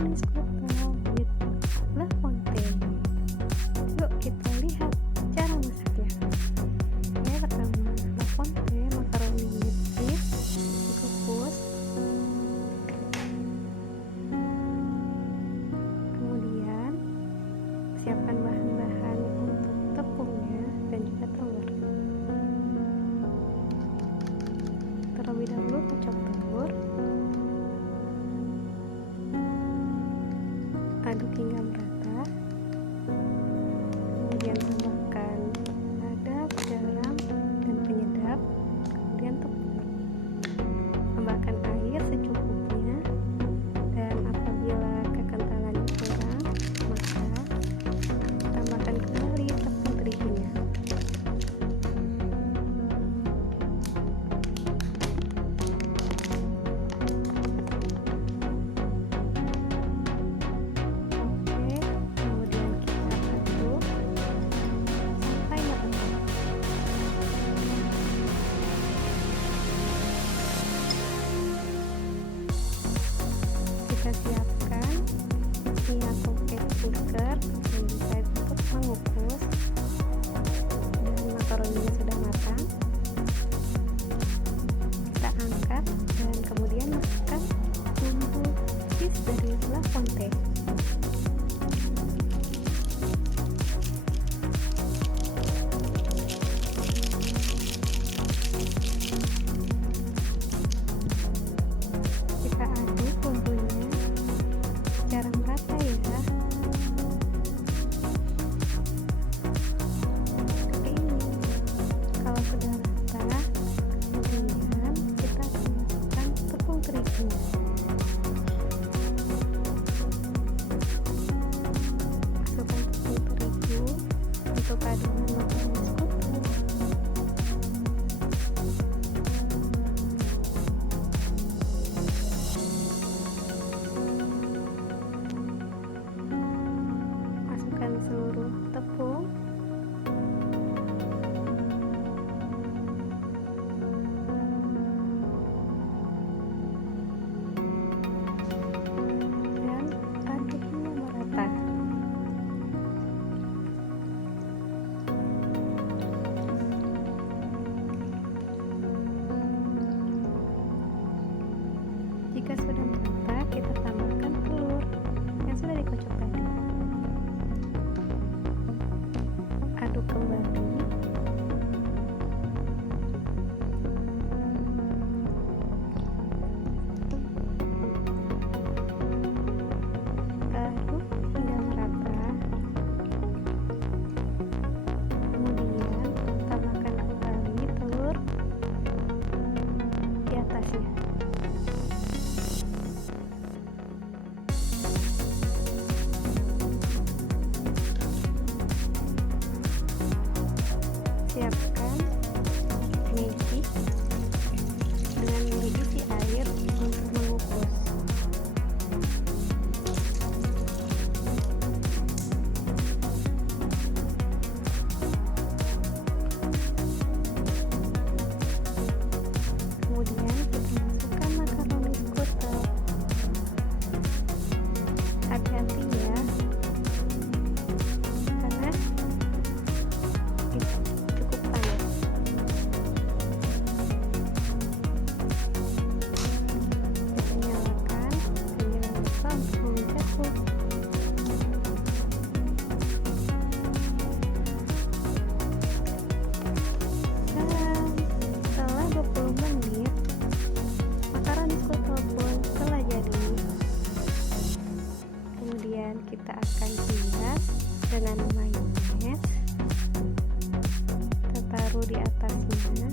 makaroni schotel with Lafonte. Yuk kita lihat cara masaknya. Oke, pertama Lafonte makaroni with kukus. Kemudian siapkan bahan-bahan untuk tepungnya dan juga telur. Terlebih dahulu kocok telur, aduk hingga merata, kemudian tambahkan lada, garam, dan penyedap, kemudian tepung. Tambahkan air secukupnya, dan apabila kekentalannya kurang, maka tambahkan kembali tepung terigunya. Kita siapkan minyak cooking cooker yang bisa untuk mengukus, dan makaroninya sudah matang. Kita angkat dan kemudian masukkan bumbu cheese dari Lafonte. Kita aduk bumbunya secara merata ya. Seperti ini. Kalau sudah rata, kemudian kita akan masukkan tepung terigu. Masukkan tepung terigu untuk adonan makaroni schotel. Masukkan seluruh tepung. Dan aduk hingga merata. Jika sudah merata, kita tambahkan telur yang sudah dikocok tadi. Aduk kembali. Aduk hingga merata. Kemudian tambahkan kembali telur di atasnya. Siapkan megi dengan diisi air untuk mengukus. Kemudian kita masukkan makaroni schotel. Hati-hati ya, karena cukup panas. Kita nyalakan dan jangan lupa untuk memecahku. Setelah 20 menit, makaroni schotel pun telah jadi. Kemudian kita akan hias dengan mayones. Kita taruh di atasnya.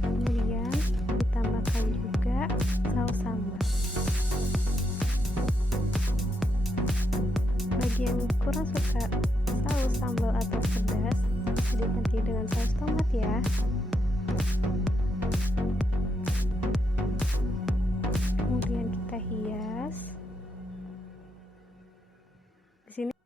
Kemudian ditambahkan juga saos sambal. Bagi yang kurang suka saus sambal atau pedas, bisa diganti dengan saus tomat ya.